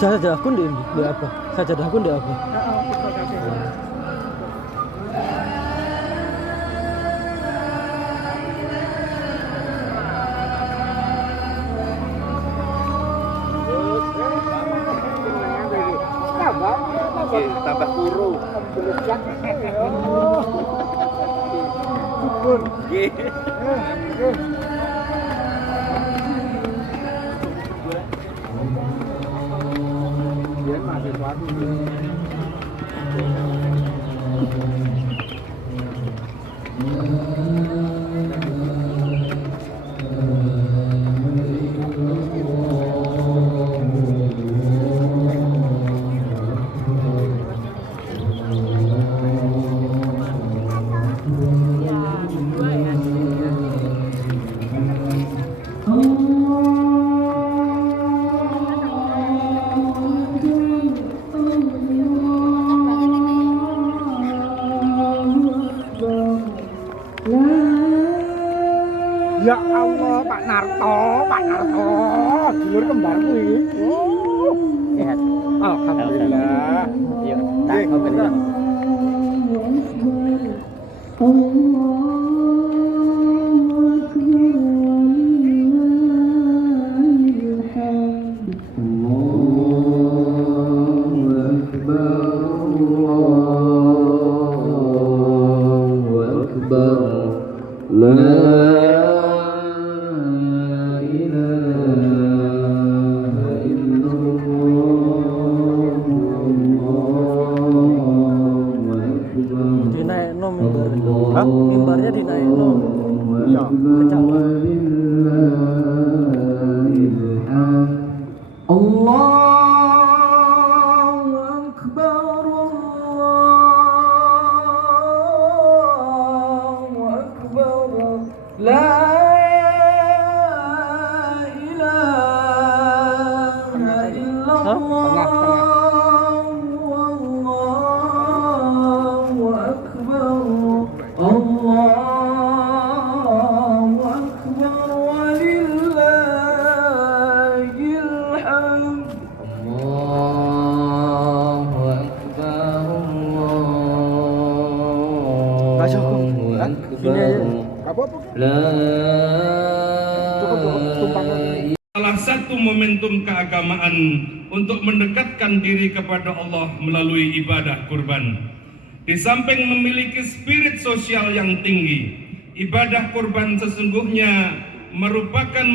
Sajadahku di apa? Sajadahku di apa? Tambah kuru. Ya Allah, Pak Narto, dulur kembarku iki. Oh, sehat. Alhamdulillah. Yuk, tak ngobrol. Dinaikno mimbar. Mimbarnya dinaikno. Ya. Allahu Akbar, Allahu Akbar, la ilaha illallah, Allahu Akbar, Allahu Akbar, walillahil hamd. Allahu Akbar, Allahu Akbar. Salah satu momentum keagamaan untuk mendekatkan diri kepada Allah melalui ibadah kurban. Di samping memiliki spirit sosial yang tinggi, ibadah kurban sesungguhnya merupakan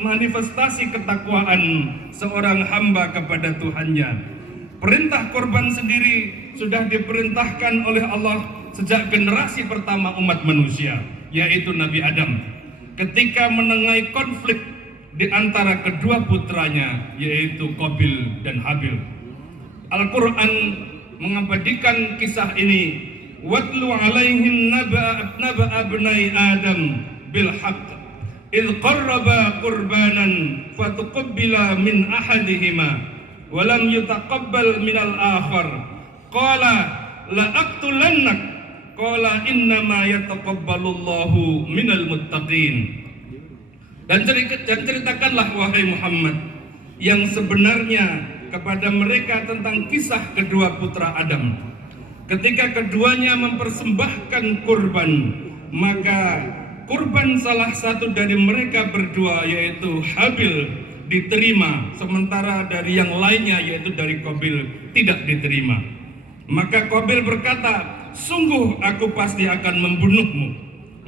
manifestasi ketakwaan seorang hamba kepada Tuhannya. Perintah kurban sendiri sudah diperintahkan oleh Allah sejak generasi pertama umat manusia, yaitu Nabi Adam, ketika menengahi konflik di antara kedua putranya, yaitu Qabil dan Habil. Al-Quran mengabadikan kisah ini, watlu alaihim naba abnai Adam bil haqq idh qarraba qurbanan fatuqabbila min ahadihima walam yutaqabbal minal akhar qala la aqtulannak qala innama yataqabbalullahu minal muttaqin. Dan ceritakanlah wahai Muhammad yang sebenarnya kepada mereka tentang kisah kedua putra Adam. Ketika keduanya mempersembahkan kurban, maka kurban salah satu dari mereka berdua, yaitu Habil, diterima, sementara dari yang lainnya, yaitu dari Qabil, tidak diterima. Maka Qabil berkata, sungguh aku pasti akan membunuhmu.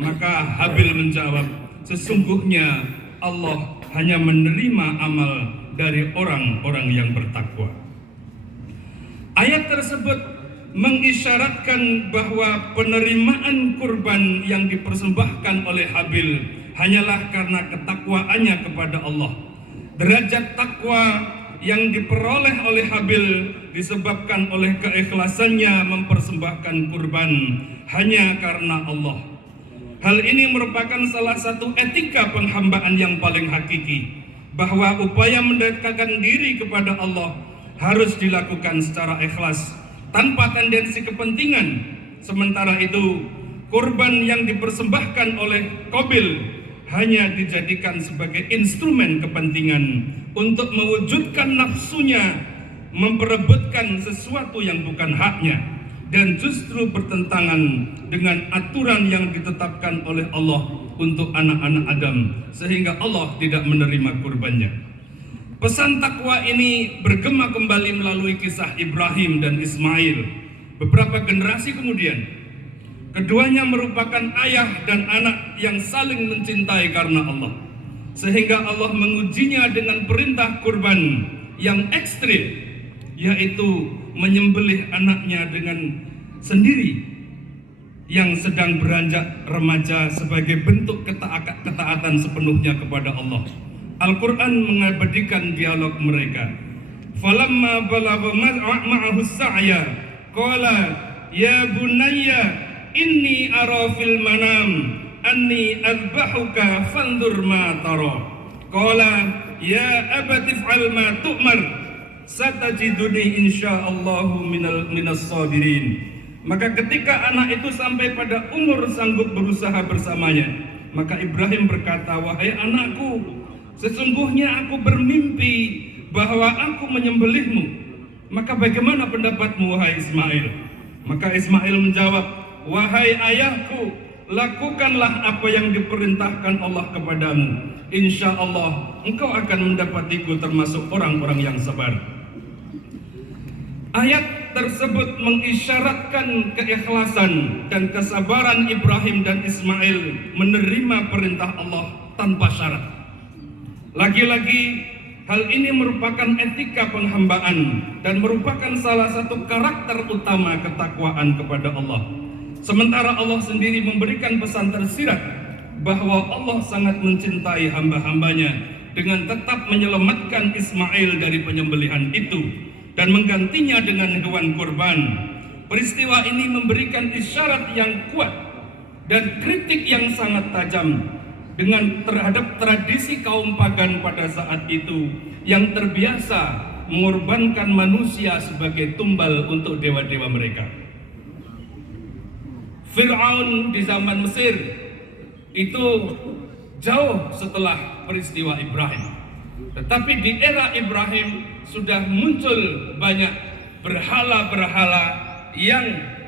Maka Habil menjawab, sesungguhnya Allah hanya menerima amal dari orang-orang yang bertakwa. Ayat tersebut mengisyaratkan bahwa penerimaan kurban yang dipersembahkan oleh Habil hanyalah karena ketakwaannya kepada Allah. Derajat takwa yang diperoleh oleh Habil disebabkan oleh keikhlasannya mempersembahkan kurban hanya karena Allah. Hal ini merupakan salah satu etika penghambaan yang paling hakiki, bahwa upaya mendekatkan diri kepada Allah harus dilakukan secara ikhlas tanpa tendensi kepentingan. Sementara itu, kurban yang dipersembahkan oleh Qabil hanya dijadikan sebagai instrumen kepentingan untuk mewujudkan nafsunya, memperebutkan sesuatu yang bukan haknya, dan justru bertentangan dengan aturan yang ditetapkan oleh Allah untuk anak-anak Adam, sehingga Allah tidak menerima kurbannya. Pesan takwa ini bergema kembali melalui kisah Ibrahim dan Ismail. Beberapa generasi kemudian, keduanya merupakan ayah dan anak yang saling mencintai karena Allah, sehingga Allah mengujinya dengan perintah kurban yang ekstrim, yaitu menyembelih anaknya dengan sendiri yang sedang beranjak remaja sebagai bentuk ketaatan sepenuhnya kepada Allah. Al-Quran mengabadikan dialog mereka. Falamma balagha ma'ahu sa'ya qala ya bunayya inni ara fil manam anni adbahuka fandur ma tara. Qala ya abati if'al ma tu'mar satajiduni insyaallahu minas sabirin. Maka ketika anak itu sampai pada umur sanggup berusaha bersamanya, maka Ibrahim berkata, wahai anakku, sesungguhnya aku bermimpi bahwa aku menyembelihmu. Maka bagaimana pendapatmu, wahai Ismail? Maka Ismail menjawab, wahai ayahku, lakukanlah apa yang diperintahkan Allah kepadamu. Insya Allah engkau akan mendapatiku termasuk orang-orang yang sabar. Ayat tersebut mengisyaratkan keikhlasan dan kesabaran Ibrahim dan Ismail menerima perintah Allah tanpa syarat. Lagi-lagi hal ini merupakan etika penghambaan dan merupakan salah satu karakter utama ketakwaan kepada Allah. Sementara Allah sendiri memberikan pesan tersirat bahwa Allah sangat mencintai hamba-hambanya dengan tetap menyelamatkan Ismail dari penyembelihan itu dan menggantinya dengan hewan kurban. Peristiwa ini memberikan isyarat yang kuat dan kritik yang sangat tajam terhadap tradisi kaum pagan pada saat itu yang terbiasa mengorbankan manusia sebagai tumbal untuk dewa-dewa mereka. Fir'aun di zaman Mesir itu jauh setelah peristiwa Ibrahim. Tetapi di era Ibrahim sudah muncul banyak berhala-berhala yang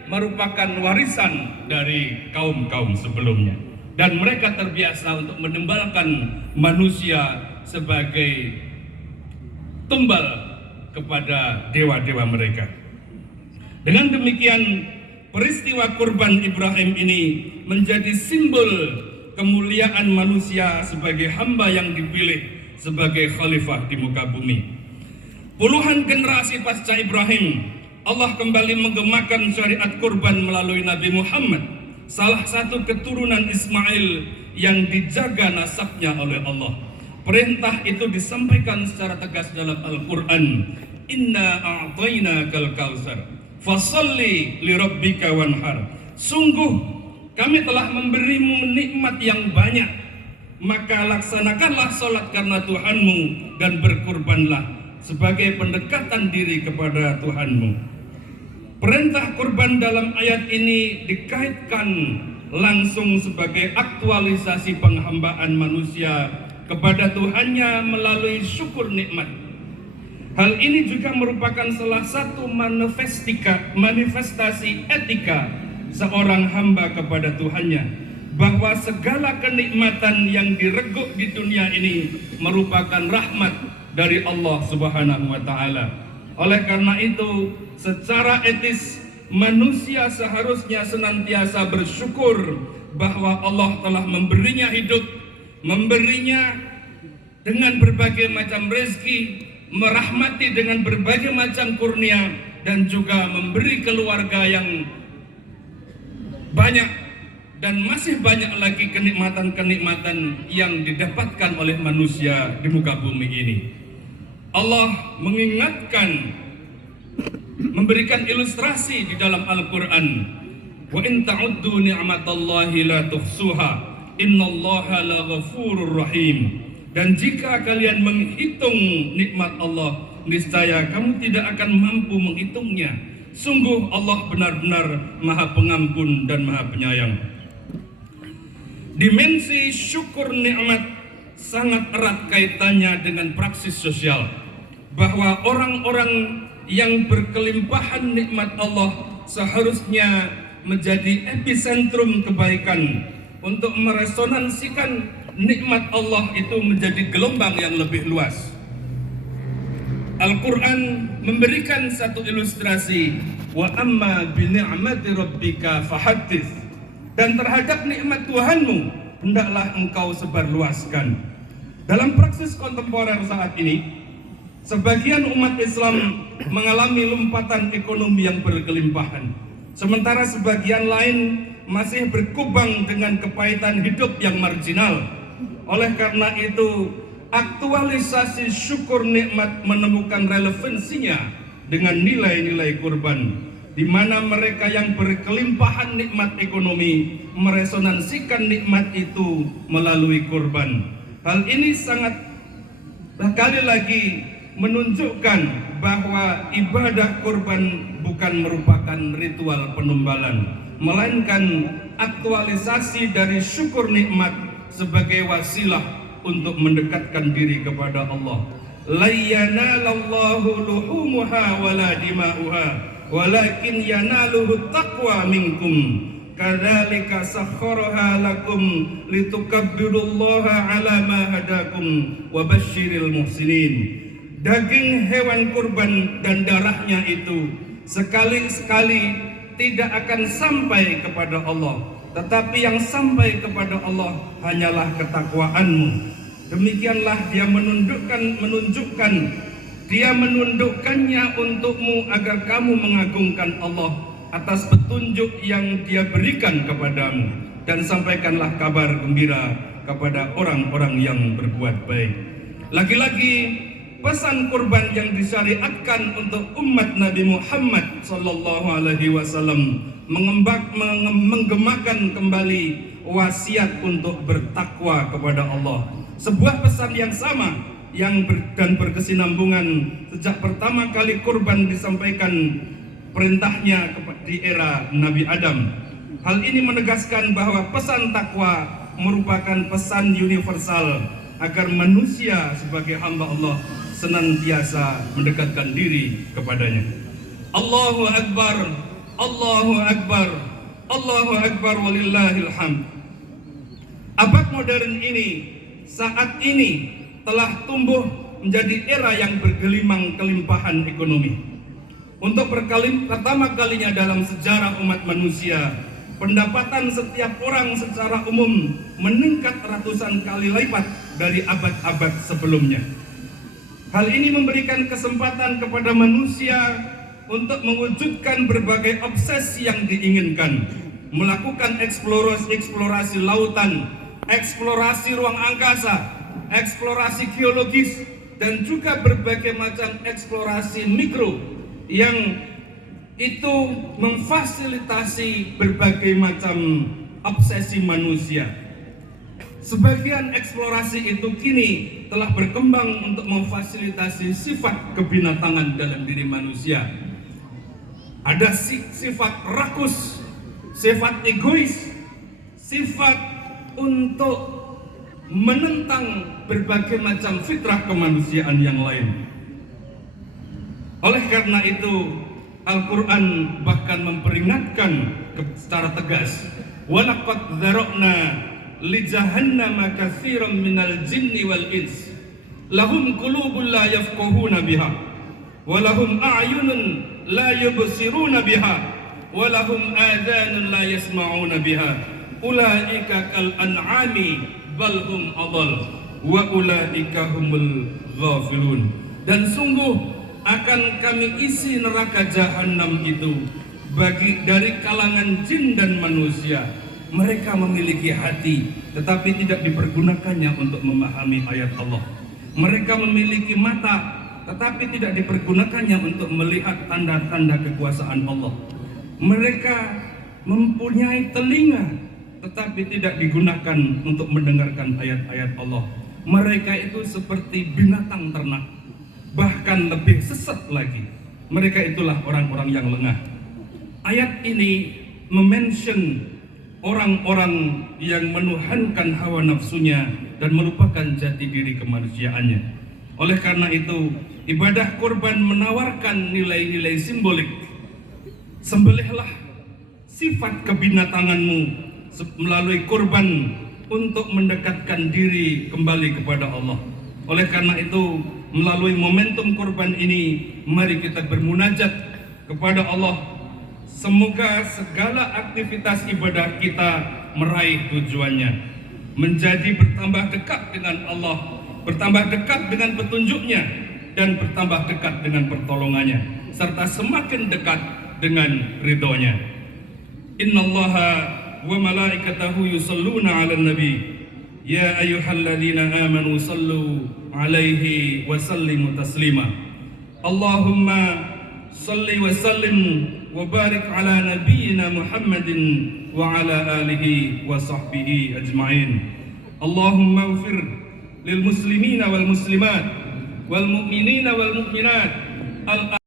merupakan warisan dari kaum-kaum sebelumnya. Dan mereka terbiasa untuk menimbalkan manusia sebagai tumbal kepada dewa-dewa mereka. Dengan demikian, peristiwa kurban Ibrahim ini menjadi simbol kemuliaan manusia sebagai hamba yang dipilih sebagai khalifah di muka bumi. Puluhan generasi pasca Ibrahim, Allah kembali menggemakan syariat kurban melalui Nabi Muhammad, salah satu keturunan Ismail yang dijaga nasabnya oleh Allah. Perintah itu disampaikan secara tegas dalam Al-Quran. Inna a'tainakal kautsar fasalli lirabbika wanhar. Sungguh kami telah memberimu nikmat yang banyak, maka laksanakanlah sholat karena Tuhanmu dan berkurbanlah sebagai pendekatan diri kepada Tuhanmu. Perintah kurban dalam ayat ini dikaitkan langsung sebagai aktualisasi penghambaan manusia kepada Tuhannya melalui syukur nikmat. Hal ini juga merupakan salah satu manifestasi etika seorang hamba kepada Tuhannya, bahwa segala kenikmatan yang direguk di dunia ini merupakan rahmat dari Allah Subhanahu wa Ta'ala. Oleh karena itu, secara etis manusia seharusnya senantiasa bersyukur bahwa Allah telah memberinya hidup, memberinya dengan berbagai macam rezeki, merahmati dengan berbagai macam kurnia, dan juga memberi keluarga yang banyak. Dan masih banyak lagi kenikmatan-kenikmatan yang didapatkan oleh manusia di muka bumi ini. Allah mengingatkan, memberikan ilustrasi di dalam Al-Quran. Wa in ta'uddu ni'matallahi la tuhsuha innallaha laghafurur rahim. Dan jika kalian menghitung nikmat Allah, niscaya kamu tidak akan mampu menghitungnya. Sungguh Allah benar-benar Maha Pengampun dan Maha Penyayang. Dimensi syukur nikmat sangat erat kaitannya dengan praksis sosial, bahwa orang-orang yang berkelimpahan nikmat Allah seharusnya menjadi epicentrum kebaikan untuk meresonansikan nikmat Allah itu menjadi gelombang yang lebih luas. Al-Quran memberikan satu ilustrasi, wa amma bi ni'mati rabbika fahaddits, dan terhadap nikmat Tuhanmu hendaklah engkau sebarluaskan. Dalam praksis kontemporer saat ini, sebagian umat Islam mengalami lompatan ekonomi yang berkelimpahan, sementara sebagian lain masih berkubang dengan kepahitan hidup yang marginal. Oleh karena itu, aktualisasi syukur nikmat menemukan relevansinya dengan nilai-nilai kurban, di mana mereka yang berkelimpahan nikmat ekonomi meresonansikan nikmat itu melalui kurban. Hal ini sangat sekali lagi menunjukkan bahwa ibadah kurban bukan merupakan ritual penumbalan, melainkan aktualisasi dari syukur nikmat sebagai wasilah untuk mendekatkan diri kepada Allah. La yanalallahu luhumuha wala dima'uha walakin yanaluhu taqwa minkum kadzalika sakhkharaha lakum litukabbirullaha ala ma hadakum wa basyiril muhsinin. Daging hewan kurban dan darahnya itu sekali-sekali tidak akan sampai kepada Allah, tetapi yang sampai kepada Allah hanyalah ketakwaanmu. Demikianlah dia menunjukkan dia menundukkannya untukmu agar kamu mengagungkan Allah atas petunjuk yang dia berikan kepadamu, dan sampaikanlah kabar gembira kepada orang-orang yang berbuat baik. Lagi-lagi pesan kurban yang disyariatkan untuk umat Nabi Muhammad sallallahu alaihi wasallam menggemakan kembali wasiat untuk bertakwa kepada Allah. Sebuah pesan yang sama dan berkesinambungan sejak pertama kali kurban disampaikan perintahnya di era Nabi Adam. Hal ini menegaskan bahwa pesan takwa merupakan pesan universal agar manusia sebagai hamba Allah senantiasa mendekatkan diri kepadanya. Allahu Akbar, Allahu Akbar, Allahu Akbar walillahil hamd. Abad modern ini saat ini telah tumbuh menjadi era yang bergelimang kelimpahan ekonomi. Untuk pertama kalinya dalam sejarah umat manusia, pendapatan setiap orang secara umum meningkat ratusan kali lipat dari abad-abad sebelumnya. Hal ini memberikan kesempatan kepada manusia untuk mewujudkan berbagai obsesi yang diinginkan, melakukan eksplorasi lautan, eksplorasi ruang angkasa, eksplorasi geologis, dan juga berbagai macam eksplorasi mikro yang itu memfasilitasi berbagai macam obsesi manusia. Sebagian eksplorasi itu kini telah berkembang untuk memfasilitasi sifat kebinatangan dalam diri manusia. Ada sifat rakus, sifat egois, sifat untuk menentang berbagai macam fitrah kemanusiaan yang lain. Oleh karena itu, Al-Quran bahkan memperingatkan secara tegas, وَلَقَدْ ذَرَأْنَا لِجَهَنَّمَ كَثِيرًا مِنَ الْجِنِّ وَالْإِنسِ لَهُمْ قُلُوبٌ لَا يَفْقَهُونَ بِهَا وَلَهُمْ أَعْيُنٌ لَا يُبْصِرُونَ بِهَا وَلَهُمْ آذَانٌ لَا يَسْمَعُونَ بِهَا أُولَئِكَ كَالْأَنْعَامِ بَلْ هُمْ أَضَلُّ وَأُولَئِكَ هُمُ الْغَافِلُونَ. Dan sungguh akan kami isi neraka jahanam itu dari kalangan jin dan manusia. Mereka memiliki hati, tetapi tidak dipergunakannya untuk memahami ayat Allah. Mereka memiliki mata, tetapi tidak dipergunakannya untuk melihat tanda-tanda kekuasaan Allah. Mereka mempunyai telinga, tetapi tidak digunakan untuk mendengarkan ayat-ayat Allah. Mereka itu seperti binatang ternak. bahkan lebih sesat lagi. Mereka itulah orang-orang yang lengah. Ayat ini memention orang-orang yang menuhankan hawa nafsunya dan melupakan jati diri kemanusiaannya. Oleh karena itu, ibadah kurban menawarkan nilai-nilai simbolik. Sembelihlah sifat kebinatanganmu melalui kurban untuk mendekatkan diri kembali kepada Allah. Oleh karena itu, melalui momentum kurban ini, mari kita bermunajat kepada Allah. Semoga segala aktivitas ibadah kita meraih tujuannya, menjadi bertambah dekat dengan Allah, bertambah dekat dengan petunjuknya, dan bertambah dekat dengan pertolongannya, serta semakin dekat dengan ridhonya. Innallaha wa malaikatahu yusalluna 'alan nabi ya ayyuhalladzina amanu sallu 'alaihi wa sallimu taslima. Allahumma salli wa sallim wa barik ala nabiyyina Muhammadin wa ala alihi wa sahbihi ajma'in. Allahumma ighfir lil muslimina wal muslimat wal mu'minina wal mu'minat al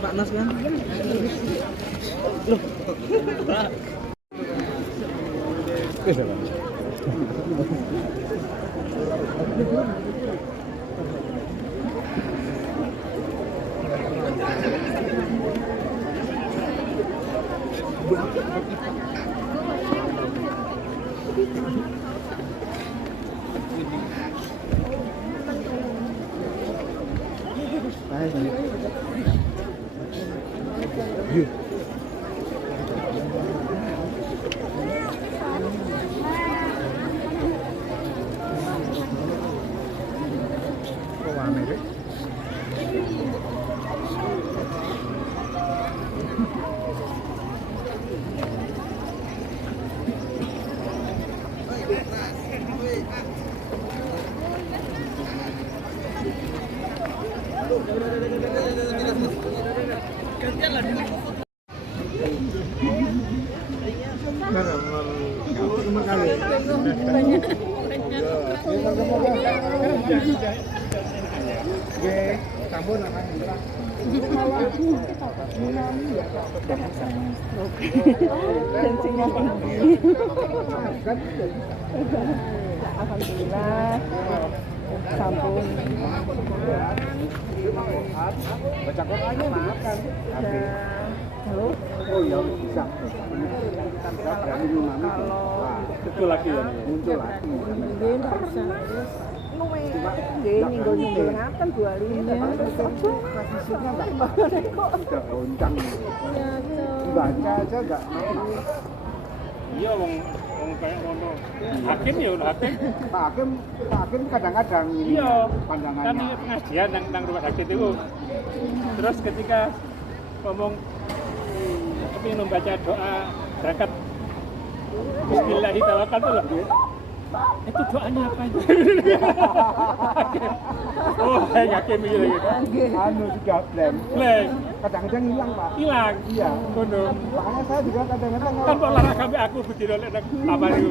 Pak Nas kan? Loh. Alhamdulillah sampun Baca Qur'annya makan. halo. Oh ya bisa. Itu lagi ya. Muncul lagi. Nggih ndak usah. Nggih nyenggol-nyenggol ngaten 25. Posisinya enggak udah goncang. Ya, Baca aja enggak mau. Iya wong kayak ngono. Hakim ya udah hakim. Pak Hakim kadang-kadang ini Iya. pandangannya. Kan ini pengajian nang rumah sakit itu. Terus ketika ngomong tapi membaca doa zakat Bismillahirrahmanirrahim. Itu doanya apa itu? Oh, saya yakin gitu. Anu juga blank. Blank. Kadang-kadang hilang, Pak. Hilang. Iya. Kono. Makanya saya juga kadang-kadang Kan olahraga sampai aku berdiri oleh apa itu?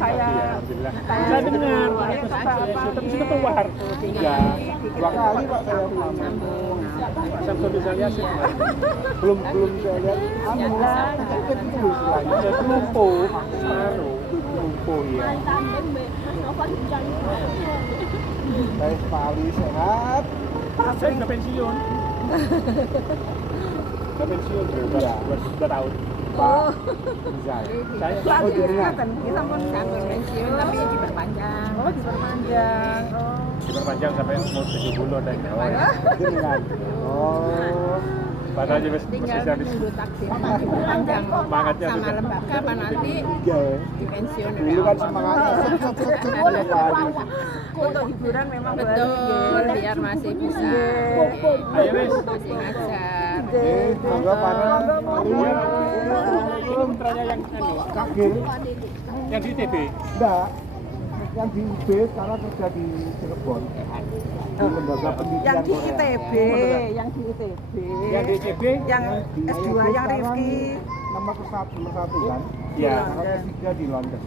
Saya dengar terus keluar. Iya. 2 kali Pak saya pulang. Pak Samsul bisa lihat sih. Belum saya lihat. Anu itu istilahnya. Ya lumpuh, lumpuh ya. Saya Pak Ali sehat. Saya udah pensiun. Udah pensiun Iya. 2 tahun. Pak Rizal. Saya Oh, jaringan. kita pun sampai pensiun tapi diperpanjang. Oh, diperpanjang. Oh. diperpanjang sampai umur 70 dan Jaringan. Oh. padahal juga Tinggal bisa di menunggu takdir diperpanjang Semangatnya sama sudah. lembaga apa nanti Iya. di pensiun Dulu kan semangatnya untuk hiburan memang betul biar masih bisa Ayo wis masih ngajar Monggo bareng. Ini putranya yang Kagil. yang di ITB. Enggak. Yang di UB sekarang kerja di Cirebon. Di lembaga pendidikan Yang di Korea. ITB, yang di ITB. Yang di ITB. Yang Di S2 ITB yang sekarang Rifki. nomor satu kan? Iya. Nomor ketiga di London.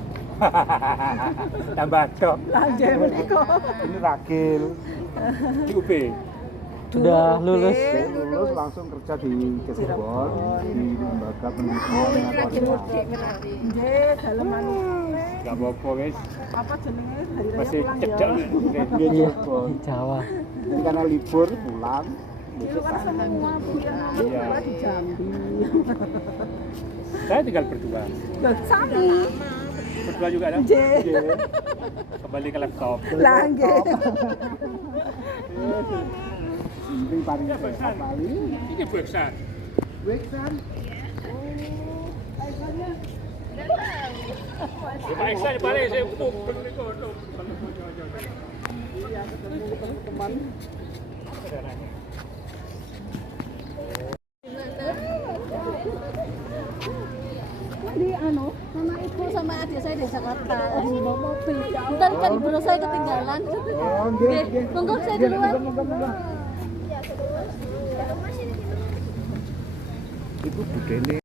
Tambah dok. Lanjut menika. Ini Ragil. Di UB. Sudah lulus. Lulus langsung kerja di Cirebon di lembaga pendidikan Korea. Nggih, daleman Gak apa-apa wes. apa jenenge hari raya Masih pulang cedek. ya. Dia Iya, Cirebon. di Jawa. Ini karena libur pulang. Itu kan semua punya nomor Iya. dua di Jambi. Saya tinggal berdua. Loh, sami. Berdua juga ada. Nggih. Kembali ke laptop. Lah nggih. Ini paling sehat paling. Ini Beksan. Weksan. Ya Pak Eksan balik saya empuk. Di anu, sama ibu sama adik saya di Jakarta lagi bawa mobil. Bentar kan ibu saya ketinggalan. Oh, nggih, nggih. Monggo saya duluan. Monggo. Itu budene